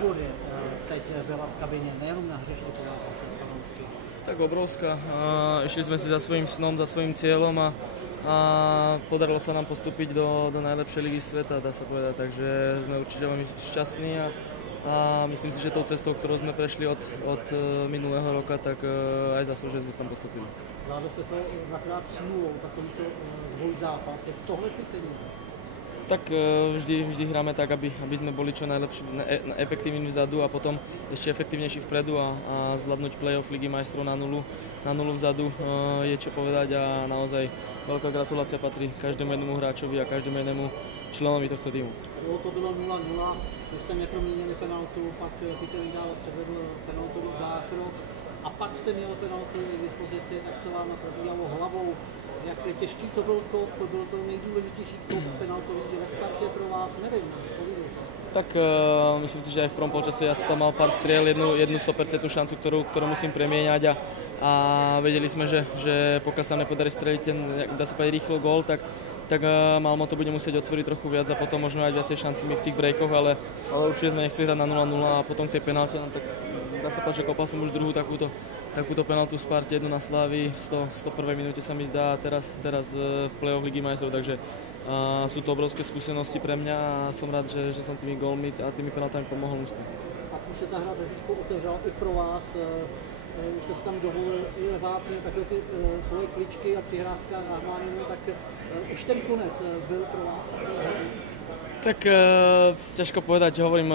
euforie teď byla v kabině, nejenom na hřišti po zápase s fanoušky? Tak obrovská. Išli sme si za svojím snom, za svojím cieľom a podarilo sa nám postúpiť do najlepšej ligy sveta, dá sa povedať, takže sme určite veľmi šťastní a myslím si, že tou cestou, ktorou sme prešli od minulého roka, tak aj zaslúžili sme sa tam postúpili. Zvládli ste to dvakrát s nulou, takovýto dvojzápas, tohle si ceníte? Tak vždy hráme tak, aby sme boli čo najlepší, efektívni vzadu a potom ešte efektívnejší vpredu a zvládnuť play-off Ligy majstrov na nulu vzadu je čo povedať a naozaj veľká gratulácia patrí každému jednému hráčovi a každému jednému členovi tohto týmu. To bylo 0-0, vy jste neproměnili penaltu, pak Peter Vindál předvedl penaltový zákrok a pak jste měl penaltu k dispozici, tak co vám probíhalo hlavou? Jak těžký to byl kop, byl to nejdůležitější kop penaltový ve Spartě pro vás, nevím, povídejte. Tak myslím si, že aj v prvom polčase ja som tam mal pár striel, jednu 100% šancu, ktorú musím premieňať a vedeli sme, že pokiaľ sa nepodarí streliť ten, dá sa povedať, rýchlo gól, tak Malmo to bude musieť otvoriť trochu viac a potom možno mať viacej šancami v tých breakoch, ale určite sme nechceli hrať na 0-0 a potom k tej penalte, no, tak dá sa povedať, že kopal som už druhú takúto penaltu v Sparte, jednu na Slávii, v 101. minúte sa mi zdá, teraz v play-off Ligy majstrov, takže sú to obrovské skúsenosti pre mňa a som rád, že som tými gólmi a tými penaltami pomohol mužstvu. Tak už se ta hra trošičku otevřela i pro vás, už jste si tam dovolil i vápně takové ty svoje kličky a přihrávka na Hmáninu, tak už ten konec byl pro vás takový hrdý? Tak ťažko povedať, hovorím,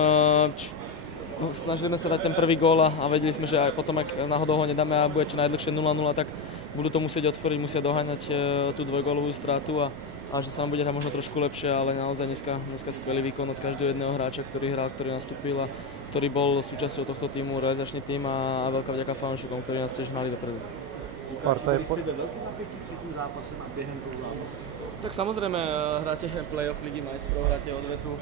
snažili sme sa dať ten prvý gól a vedeli sme, že aj potom, ak náhodou ho nedáme a bude čo najdlhšie 0-0, tak budú to musieť otvoriť, musia doháňať tú dvojgólovú stratu a že sa nám bude možno trošku lepšie, ale naozaj dneska skvelý výkon od každého jedného hráča, ktorý hral, ktorý nastúpil a ktorý bol súčasťou tohto týmu, realizačný tým a veľká vďaka fanúšikom, ktorí nás tiež hnali dopredu. Sparta je veľký napätí při tým zápase a během toho zápasu? Tak samozrejme hráte play-off Ligy majstrov, hráte odvetu,